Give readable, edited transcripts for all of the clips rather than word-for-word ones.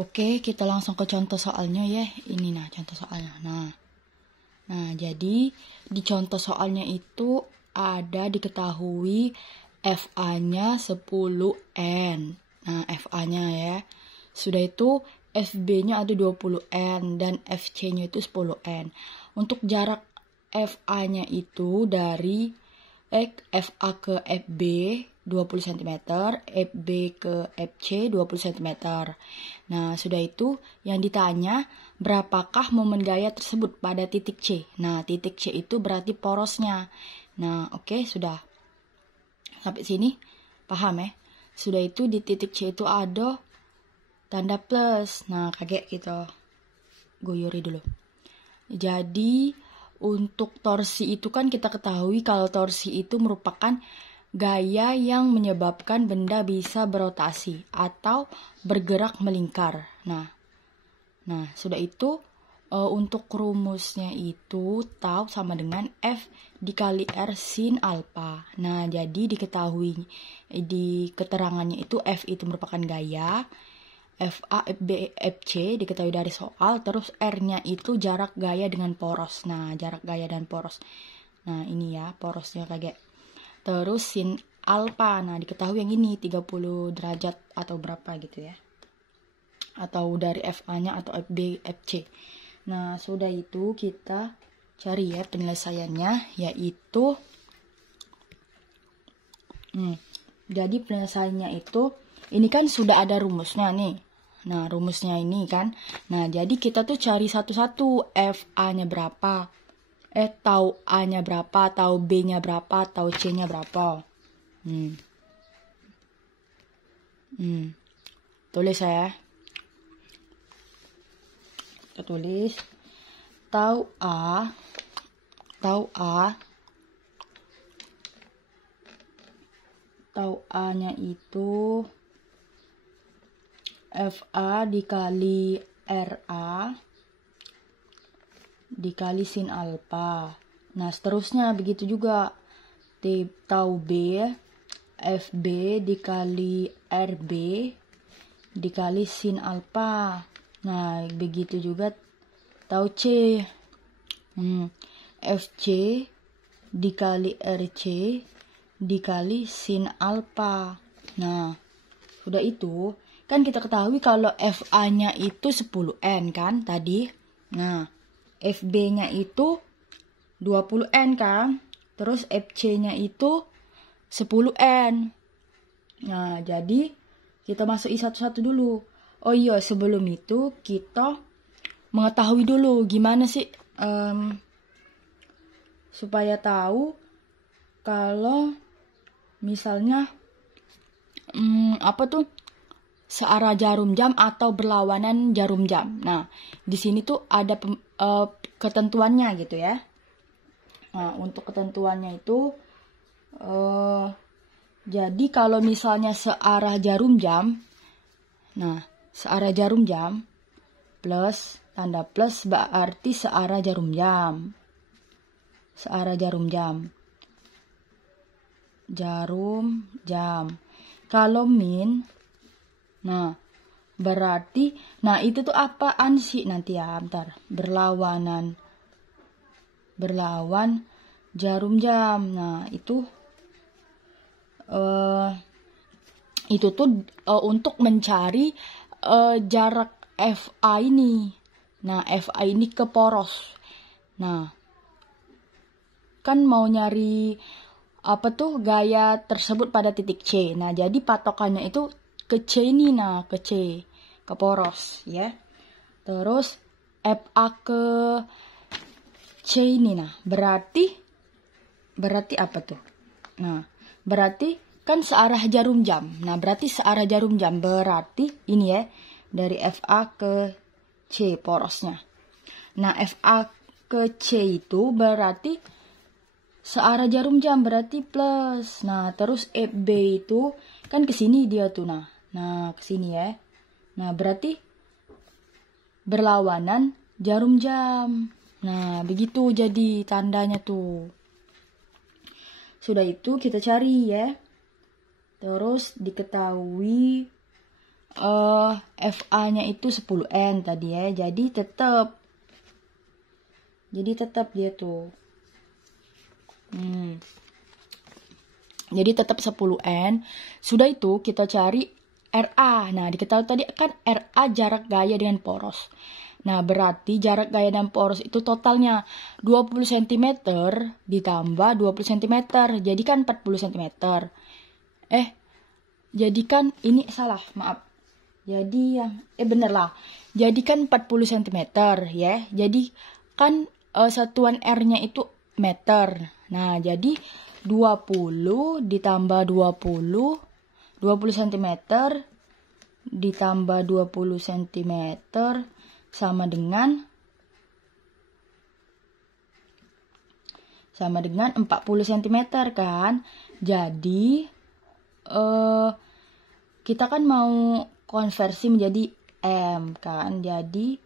Oke, kita langsung ke contoh soalnya ya. Ini nah contoh soalnya. Nah, jadi di contoh soalnya itu ada diketahui FA-nya 10N. Nah, FA-nya ya. Sudah itu FB-nya ada 20N dan FC-nya itu 10N. Untuk jarak FA-nya itu dari FA ke FB 20 cm, FB ke FC 20 cm. Nah, sudah itu yang ditanya berapakah momen gaya tersebut pada titik C. Nah, titik C itu berarti porosnya. Nah, oke, sudah. Sampai sini paham ya? Sudah itu di titik C itu ada tanda plus. Nah, kaget gitu. Goyori dulu. Jadi, untuk torsi itu kan kita ketahui kalau torsi itu merupakan gaya yang menyebabkan benda bisa berotasi atau bergerak melingkar. Nah, sudah itu untuk rumusnya itu tau sama dengan F dikali R sin alfa. Nah, jadi diketahui di keterangannya itu F itu merupakan gaya, FA, FB, FC diketahui dari soal, terus R-nya itu jarak gaya dengan poros. Nah, jarak gaya dan poros. Nah, ini ya porosnya kayak. Terus sin alfa, nah diketahui yang ini 30 derajat atau berapa gitu ya. Atau dari FA-nya atau FB, FC. Nah, sudah itu kita cari ya penyelesaiannya, yaitu jadi penyelesaiannya itu ini kan sudah ada rumusnya nih. Nah, rumusnya ini kan. Nah, jadi kita tuh cari satu-satu. FA-nya berapa? Tahu A-nya berapa? Tahu B-nya berapa? Tahu C-nya berapa? Tulis saya. Kita tulis. Tahu A-nya itu FA dikali RA dikali sin alfa. Nah, seterusnya begitu juga. Tahu B, FB dikali RB dikali sin alfa. Nah, begitu juga tahu C. FC dikali RC dikali sin alfa. Nah, sudah itu kan kita ketahui kalau FA-nya itu 10N kan tadi. Nah, FB-nya itu 20N kan. Terus FC-nya itu 10N. Nah, jadi kita masuki satu-satu dulu. Oh iya, sebelum itu kita mengetahui dulu gimana sih supaya tahu kalau misalnya searah jarum jam atau berlawanan jarum jam. Nah, di sini tuh ada ketentuannya gitu ya. Nah, untuk ketentuannya itu jadi kalau misalnya searah jarum jam, nah, searah jarum jam plus tanda plus berarti searah jarum jam. Searah jarum jam. Jarum jam. Kalau min, nah berarti, nah itu tuh apaan sih nanti ya, bentar. Berlawan jarum jam. Nah itu tuh untuk mencari jarak FA ini. Nah, FA ini ke poros. Nah, kan mau nyari gaya tersebut pada titik C. Nah, jadi patokannya itu ke C ini, nah, ke C, ke poros, ya. Terus FA ke C ini, nah, berarti apa tuh? Nah, berarti kan searah jarum jam. Nah, berarti searah jarum jam berarti ini ya, dari FA ke C porosnya. Nah, FA ke C itu berarti searah jarum jam berarti plus. Nah, terus FB itu kan ke sini dia tuh. Nah, ke sini ya. Nah, berarti berlawanan jarum jam. Nah, begitu jadi tandanya tuh. Sudah itu kita cari ya. Terus diketahui FA-nya itu 10N tadi ya. Jadi tetap dia tuh. Jadi tetap 10N. Sudah itu kita cari RA. Nah, diketahui tadi kan RA jarak gaya dengan poros. Nah, berarti jarak gaya dan poros itu totalnya 20 cm ditambah 20 cm. Jadi kan 40 cm. Jadi kan ini salah, maaf. Jadi yang bener lah. Jadi kan 40 cm ya. Jadi kan satuan R-nya itu meter. Nah, jadi 20 ditambah 20 cm ditambah 20 cm sama dengan 40 cm kan. Jadi kita kan mau konversi menjadi M kan. Jadi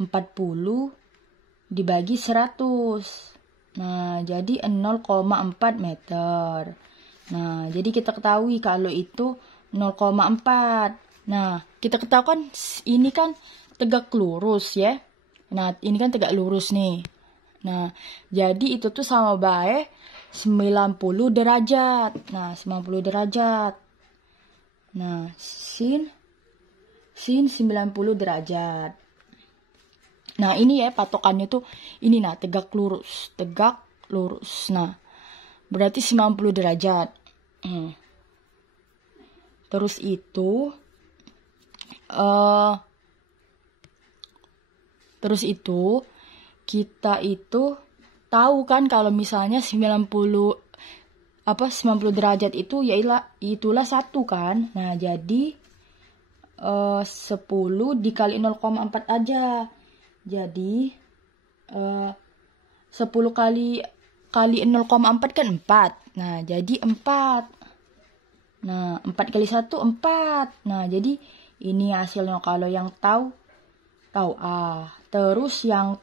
40 dibagi 100. Nah, jadi 0,4 meter. Nah, jadi kita ketahui kalau itu 0,4. Nah, kita ketahui kan ini kan tegak lurus ya. Nah, ini kan tegak lurus nih. Nah, jadi itu tuh sama baik 90 derajat. Nah, 90 derajat. Nah, sin 90 derajat. Nah, ini ya patokannya tuh ini nah tegak lurus. Nah, berarti 90 derajat. Terus itu kita itu tahu kan kalau misalnya 90 derajat itu itulah 1 kan. Nah, jadi 10 dikali 0,4 aja. Jadi 10 kali 0,4 kan 4. Nah, jadi 4. Nah, 4 kali 1 4. Nah, jadi ini hasilnya kalau yang tahu A. Terus yang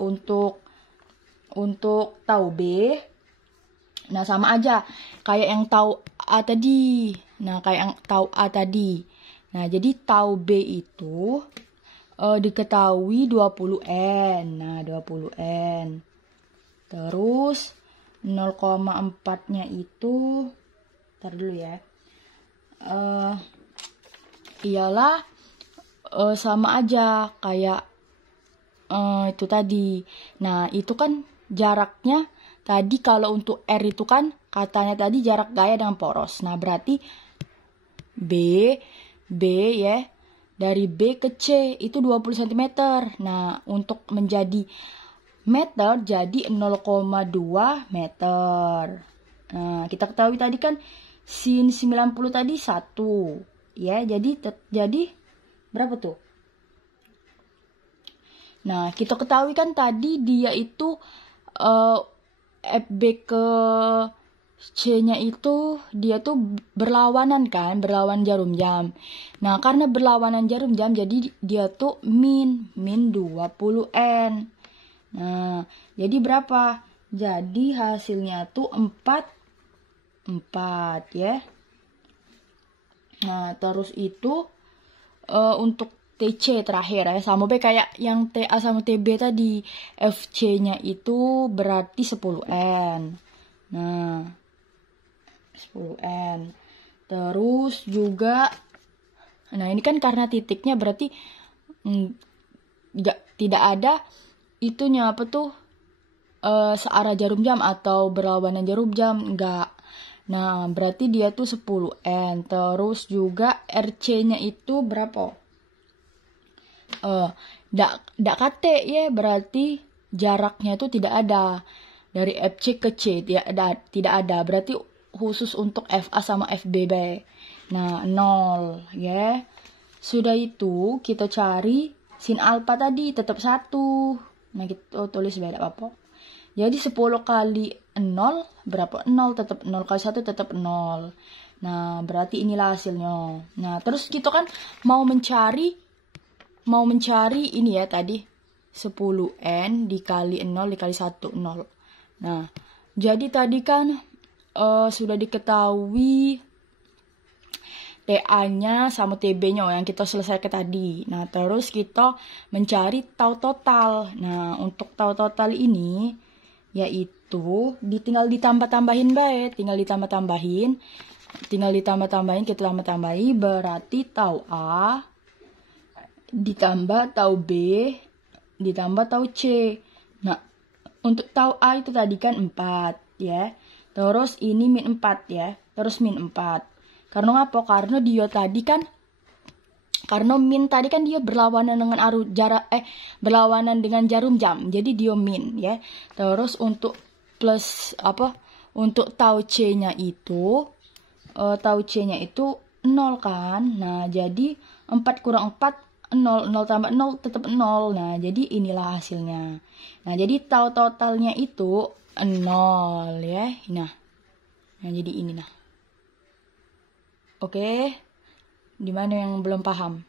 untuk tahu B, nah sama aja kayak yang tahu A tadi. Nah, jadi tahu B itu diketahui 20N. Nah, 20N. Terus 0,4-nya itu ntar dulu ya. Ialah sama aja kayak itu tadi. Nah, itu kan jaraknya tadi kalau untuk R itu kan katanya tadi jarak gaya dengan poros. Nah, berarti B ya. Dari B ke C itu 20 cm. Nah, untuk menjadi meter jadi 0,2 meter. Nah, kita ketahui tadi kan sin 90 tadi 1. Ya, jadi berapa tuh? Nah, kita ketahui kan tadi dia itu FB ke C-nya itu dia tuh berlawanan kan, berlawan jarum jam. Nah, karena berlawanan jarum jam jadi dia tuh min 20N. Nah, jadi berapa? Jadi hasilnya tuh 4 ya. Nah, terus itu untuk TC terakhir ya, sama B kayak yang TA sama TB tadi. FC-nya itu berarti 10N. Nah, 10N. Terus juga, nah ini kan karena titiknya berarti tidak ada itunya apa tuh searah jarum jam atau berlawanan jarum jam, enggak. Nah, berarti dia tuh 10N. Terus juga RC-nya itu berapa? Dak kate ya, berarti jaraknya tuh tidak ada. Dari FC ke C tidak ada. Berarti khusus untuk FA sama FBB. Nah, 0 ya. Sudah itu kita cari sin alfa tadi tetap 1. Nah, kita tulis beda apa. Jadi 10 kali 0 berapa? 0, tetap 0 kali 1 tetap 0. Nah, berarti inilah hasilnya. Nah, terus kita kan mau mencari ini ya tadi 10N dikali 0 dikali 1 0. Nah, jadi tadi kan sudah diketahui TA-nya sama TB-nya yang kita selesaikan tadi. Nah, terus kita mencari tau total. Nah, untuk tau total ini yaitu tinggal ditambah-tambahin baik, tinggal ditambah-tambahin, kita tambah-tambahin berarti tau A ditambah tau B ditambah tau C. Nah, untuk tau A itu tadi kan 4 ya. Terus ini min 4 ya. Terus min 4. Karena apa? Karena dia tadi kan min tadi kan dia berlawanan dengan berlawanan dengan jarum jam. Jadi dia min ya. Terus untuk plus apa? Untuk tau C-nya itu 0 kan. Nah, jadi 4 kurang 4 0 tambah 0 tetap 0. Nah, jadi inilah hasilnya. Nah, jadi tau totalnya itu 0 ya. Nah, jadi ini nah. Oke, di mana yang belum paham?